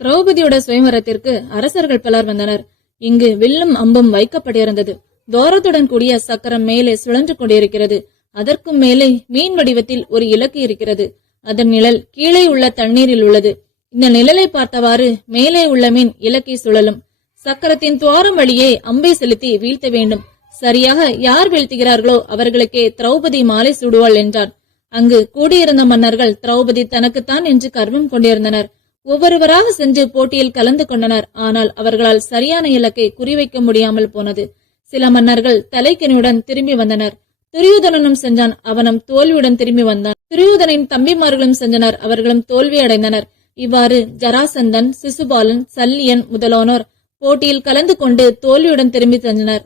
திரௌபதியோட சுயம்பரத்திற்கு அரசர்கள் பலர் வந்தனர். இங்கு வில்லும் அம்பும் வைக்கப்பட்டிருந்தது. தோரத்துடன் கூடிய சக்கரம் மேலே சுழன்று கொண்டிருக்கிறது. அதற்கும் மேலே மீன் வடிவத்தில் ஒரு இலக்கு இருக்கிறது. அதன் நிழல் கீழே உள்ள தண்ணீரில் உள்ளது. இந்த நிழலை பார்த்தவாறு மேலே உள்ள மீன் இலக்கை சுழலும். சக்கரத்தின் துவாரம் வழியே அம்பை செலுத்தி வீழ்த்த வேண்டும். சரியாக யார் வீழ்த்துகிறார்களோ அவர்களுக்கே திரௌபதி மாலை சூடுவாள் என்றான். அங்கு கூடியிருந்த மன்னர்கள் திரௌபதி தனக்குத்தான் என்று கர்வம் கொண்டிருந்தனர். ஒவ்வொருவராக சென்று போட்டியில் கலந்து கொண்டனர். ஆனால் அவர்களால் சரியான இலக்கை குறிவைக்க முடியாமல் போனது. சில மன்னர்கள் தலைக்கனியுடன் திரும்பி வந்தனர். துரியோதனனும் சென்றான். அவனும் தோல்வியுடன் திரும்பி வந்தான். துரியோதனின் தம்பிமார்களும் சென்றனர். அவர்களும் தோல்வி அடைந்தனர். இவ்வாறு ஜராசந்தன் சிசுபாலன் சல்லியன் முதலானோர் போட்டியில் கலந்து கொண்டு தோல்வியுடன் திரும்பி சென்றனர்.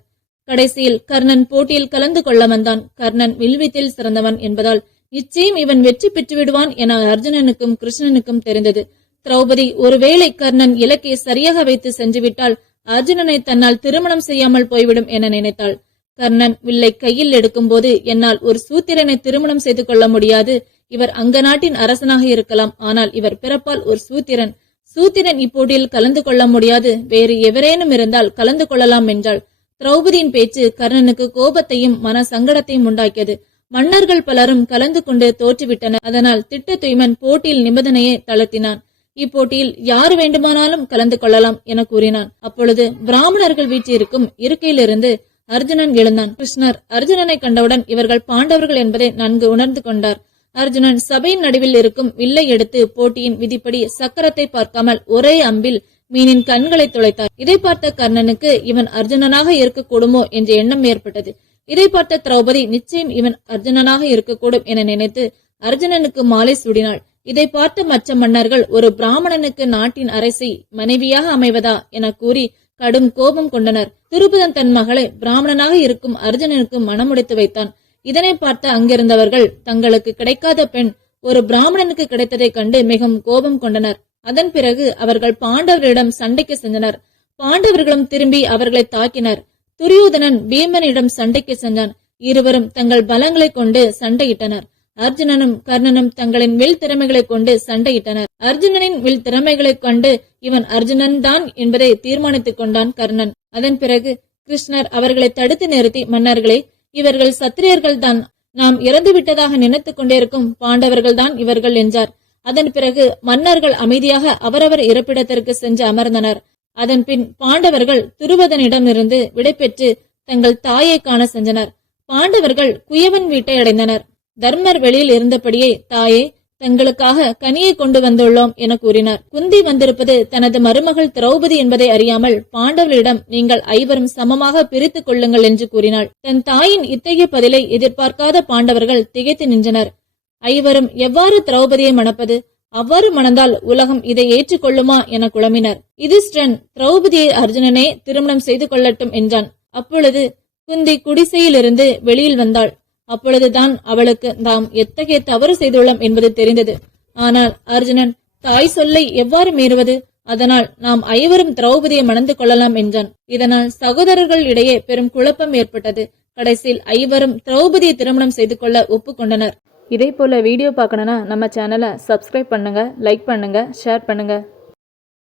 கடைசியில் கர்ணன் போட்டியில் கலந்து கொள்ள வந்தான். கர்ணன் வில்வித்தில் சிறந்தவன் என்பதால் நிச்சயம் இவன் வெற்றி பெற்று விடுவான் என அர்ஜுனனுக்கும் கிருஷ்ணனுக்கும் தெரிந்தது. திரௌபதி ஒருவேளை கர்ணன் இலக்கை சரியாக வைத்து சென்றுவிட்டால் அர்ஜுனனை தன்னால் திருமணம் செய்யாமல் போய்விடும் என நினைத்தாள். கர்ணன் வில்லை கையில் எடுக்கும்போது என்னால் ஒரு சூத்திரனை திருமணம் செய்து கொள்ள முடியாது. இவர் அங்க நாட்டின் அரசனாக இருக்கலாம். ஆனால் இவர் பிறப்பால் ஒரு சூத்திரன். சூத்திரன் இப்போட்டியில் கலந்து கொள்ள முடியாது. வேறு எவரேனும் இருந்தால் கலந்து கொள்ளலாம் என்றாள். திரௌபதியின் பேச்சு கர்ணனுக்கு கோபத்தையும் மன சங்கடத்தையும் உண்டாக்கியது. மன்னர்கள் பலரும் கலந்து கொண்டு தோற்றுவிட்டனர். அதனால் திட்ட துய்மன் போட்டியில் நிபந்தனையை தளர்த்தினான். இப்போட்டியில் யார் வேண்டுமானாலும் கலந்து கொள்ளலாம் என கூறினான் அப்பொழுது பிராமணர்கள் வீற்றிருக்கும் இருக்கையிலிருந்து அர்ஜுனன் எழுந்தான். கிருஷ்ணர் அர்ஜுனனை கண்டவுடன் இவர்கள் பாண்டவர்கள் என்பதை நன்கு உணர்ந்து கொண்டார். அர்ஜுனன் சபையின் நடுவில் இருக்கும் வில்லை எடுத்து போட்டியின் விதிப்படி சக்கரத்தை பார்க்காமல் ஒரே அம்பில் மீனின் கண்களை துளைத்தார் இதை பார்த்த கர்ணனுக்கு இவன் அர்ஜுனனாக இருக்கக்கூடுமோ என்ற எண்ணம் ஏற்பட்டது. இதை பார்த்த திரௌபதி நிச்சயம் இவன் அர்ஜுனனாக இருக்கக்கூடும் என நினைத்து அர்ஜுனனுக்கு மாலை சூடினாள். இதை பார்த்த மற்ற மன்னர்கள் ஒரு பிராமணனுக்கு நாட்டின் அரசி மனைவியாக அமைவதா? என கூறி கடும் கோபம் கொண்டனர். திருபுதன் தன் மகளை பிராமணனாக இருக்கும் அர்ஜுனனுக்கு மனமுடித்து வைத்தான். இதனை பார்த்த அங்கிருந்தவர்கள் தங்களுக்கு கிடைக்காத பெண் ஒரு பிராமணனுக்கு கிடைத்ததைக் கண்டு மிகவும் கோபம் கொண்டனர். அதன் பிறகு அவர்கள் பாண்டவரிடம் சண்டைக்கு சென்றனர். பாண்டவர்களும் திரும்பி அவர்களை தாக்கினர். துரியோதனன் பீமனிடம் சண்டைக்கு சென்றான். இருவரும் தங்கள் பலங்களை கொண்டு சண்டையிட்டனர். அர்ஜுனனும் கர்ணனும் தங்களின் வில் திறமைகளை கொண்டு சண்டையிட்டனர். அர்ஜுனனின் வில் திறமைகளை கொண்டு இவன் அர்ஜுனன் தான் என்பதை தீர்மானித்துக் கொண்டான் கர்ணன். அதன் பிறகு கிருஷ்ணர் அவர்களை தடுத்து நிறுத்தி மன்னர்களே இவர்கள் சத்திரியர்கள் தான். நாம் இறந்து விட்டதாக நினைத்துக் கொண்டிருக்கும் பாண்டவர்கள் தான் இவர்கள் என்றார். அதன் பிறகு மன்னர்கள் அமைதியாக அவரவர் இருப்பிடத்திற்கு சென்று அமர்ந்தனர். அதன் பின் பாண்டவர்கள் துருவதனிடமிருந்து விடைபெற்று தங்கள் தாயை காண சென்றனர். பாண்டவர்கள் குயவன் வீட்டை அடைந்தனர். தர்மர் வெளியில் இருந்தபடியே தாயே தங்களுக்காக கனியை கொண்டு வந்துள்ளோம் என கூறினார். குந்தி வந்திருப்பது தனது மருமகள் திரௌபதி என்பதை அறியாமல் பாண்டவர்களிடம் நீங்கள் ஐவரும் சமமாக பிரித்துக் கொள்ளுங்கள் என்று கூறினாள். தன் தாயின் இத்தகைய பதிலை எதிர்பார்க்காத பாண்டவர்கள் திகைத்து நின்றனர். ஐவரும் எவ்வாறு திரௌபதியை மணப்பது? அவ்வாறு மணந்தால் உலகம் இதை ஏற்றுக்கொள்ளுமா என குழம்பினர். யுதிஷ்டன் திரௌபதியை அர்ஜுனனே திருமணம் செய்து கொள்ளட்டும் என்றான். அப்பொழுது குந்தி குடிசையிலிருந்து வெளியில் வந்தாள். அப்பொழுதுதான் அவளுக்கு தாம் எத்தகைய தவறு செய்துள்ளோம் என்பது தெரிந்தது. ஆனால் அர்ஜுனன் தாய் சொல்லை எவ்வாறு மீறுவது? அதனால் நாம் ஐவரும் திரௌபதியை மணந்து கொள்ளலாம் என்றான். இதனால் சகோதரர்கள் இடையே பெரும் குழப்பம் ஏற்பட்டது. கடைசியில் ஐவரும் திரௌபதியை திருமணம் செய்து கொள்ள ஒப்புக்கொண்டனர் இதே போல வீடியோ பார்க்கணும்னா நம்ம சேனலை சப்ஸ்கிரைப் பண்ணுங்க லைக் பண்ணுங்க ஷேர் பண்ணுங்க.